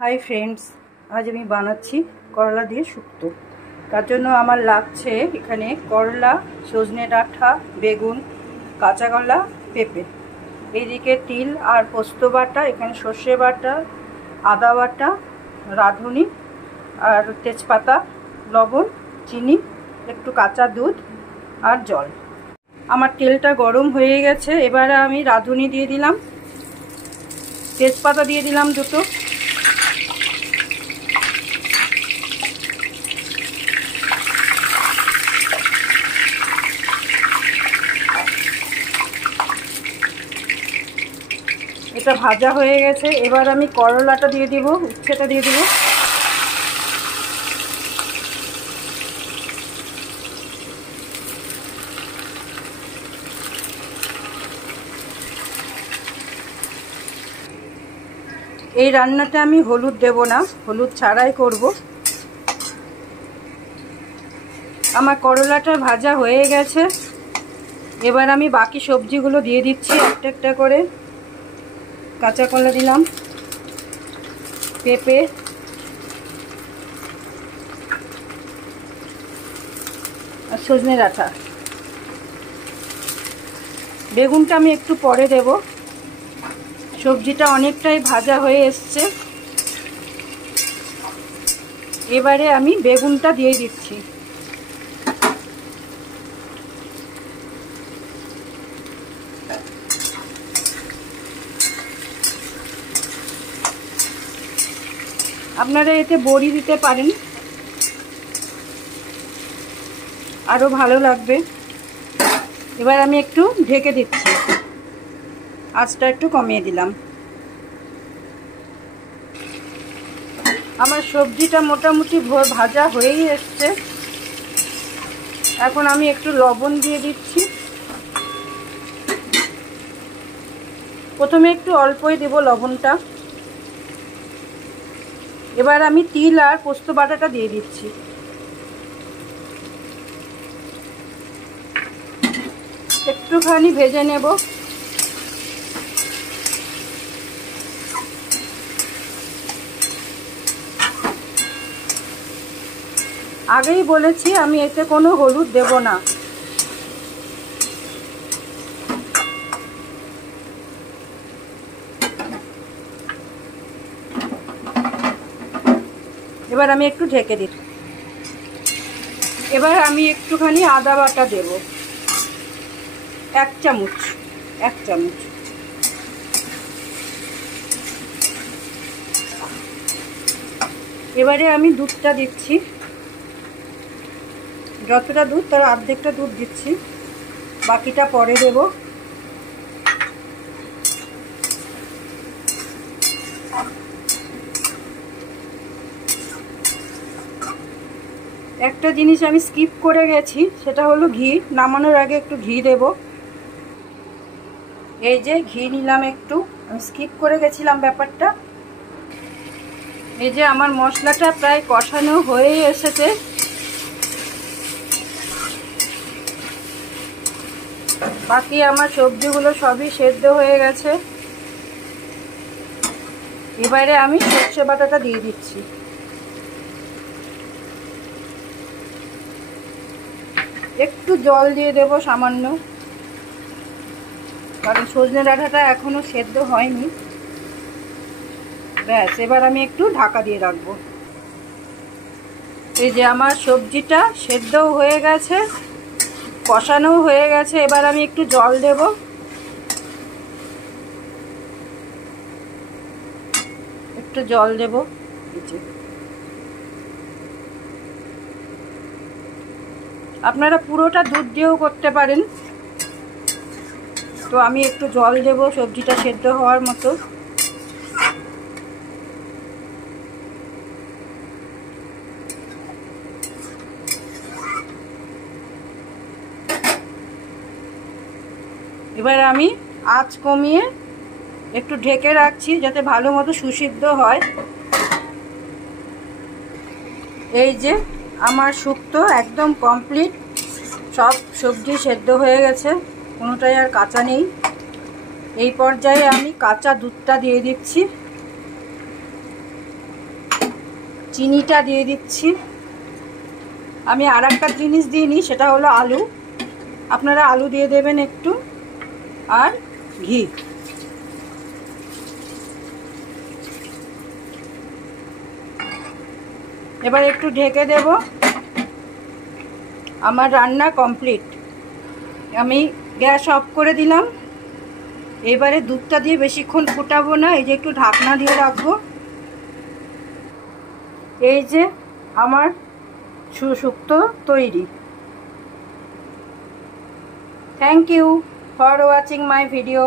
Hi friends, আজ আমি বানাচ্ছি করলা দিয়ে শুক্তো। তার জন্য আমার লাগছে এখানে করলা, সজনে ডাঁটা, বেগুন, কাঁচা কলা, পেঁপে। এইদিকে তিল আর পোস্ত বাটা, এখানে সর্ষে বাটা, আদা বাটা, রাঁধুনি আর তেজপাতা, লবণ, চিনি, একটু কাঁচা দুধ আর জল। আমার তেলটা গরম হয়ে গেছে। এবারে আমি রাঁধুনি দিয়ে দিলাম, তেজপাতা দিয়ে দিলাম দুটো, এটা ভাজা হয়ে গেছে। এবার আমি করলাটা দিয়ে দিব, উচ্ছেটা দিয়ে দিব। এই রান্নাতে আমি হলুদ দেব না, হলুদ ছাড়াই করব। আমার করলাটা ভাজা হয়ে গেছে। এবার আমি বাকি সবজিগুলো দিয়ে দিচ্ছি একটা একটা করে। কাঁচা কলা দিলাম, পেঁপে, আর সজনে ডাঁটা। বেগুনটা আমি একটু পরে দেব। সবজিটা অনেকটাই ভাজা হয়ে এসছে। এবারে আমি বেগুনটা দিয়ে দিচ্ছি। আপনারা এতে বড়ি দিতে পারেন, আরও ভালো লাগবে। এবার আমি একটু ঢেকে দিচ্ছি, আঁচটা একটু কমিয়ে দিলাম। আমার সবজিটা মোটামুটি ভাজা হয়েই এসছে। এখন আমি একটু লবণ দিয়ে দিচ্ছি। প্রথমে একটু অল্পই দেব লবণটা। এবার আমি তিল আর পোস্ত বাটাটা দিয়ে দিচ্ছি। একটুখানি ভেজে নেব। আগেই বলেছি আমি এতে কোনো হলুদ দেব না। এবার আমি একটু ঢেকে দিই। এবার আমি একটুখানি আদা বাটা দেব, এক চামচ। এবারে আমি দুধটা দিচ্ছি। যতটা দুধ তার অর্ধেকটা দুধ দিচ্ছি, বাকিটা পরে দেব। একটা জিনিস আমি স্কিপ করে গেছি, সেটা হলো ঘি। নামানোর আগে একটু ঘি দেব। এই যে ঘি নিলাম একটু, আমি স্কিপ করে গেছিলাম ব্যাপারটা। এই যে আমার মশলাটা প্রায় কষানো হয়ে এসেছে। বাকি আমার সবজিগুলো সবই সেদ্ধ হয়ে গেছে। এবারে আমি সর্ষে বাটাটা দিয়ে দিচ্ছি। একটু জল দিয়ে দেব সামান্য, কারণ সজনে ডাঁটাটা এখনো সেদ্ধ হয়নি। ব্যাস, এবার আমি একটু ঢাকা দিয়ে রাখবো। এই যে আমার সবজিটা সেদ্ধও হয়ে গেছে, কষানোও হয়ে গেছে। এবার আমি একটু জল দেব। একটু জল দেব। আপনারা পুরোটা দুধ দিয়েও করতে পারেন, তো আমি একটু জল দেব সবজিটা সেদ্ধ হওয়ার মতো। এবার আমি আঁচ কমিয়ে একটু ঢেকে রাখছি, যাতে ভালো মতো সুসিদ্ধ হয়। এই যে আমার শুক্তো একদম কমপ্লিট। সব সবজি সেদ্ধ হয়ে গেছে, কোনোটাই আর কাঁচা নেই। এই পর্যায়ে আমি কাঁচা দুধটা দিয়ে দিচ্ছি। চিনিটা দিয়ে দিচ্ছি। আমি আর একটা জিনিস দিইনি, সেটা হলো আলু। আপনারা আলু দিয়ে দেবেন একটু, আর ঘি। এবার একটু ঢেকে দেব। আমার রান্না কমপ্লিট। আমি গ্যাস অফ করে দিলাম। এবারে দুধটা দিয়ে বেশিক্ষণ ফোটাবো না, এই যে একটু ঢাকনা দিয়ে রাখবো। এই যে আমার শুক্তো তৈরি। Thank you for watching my video.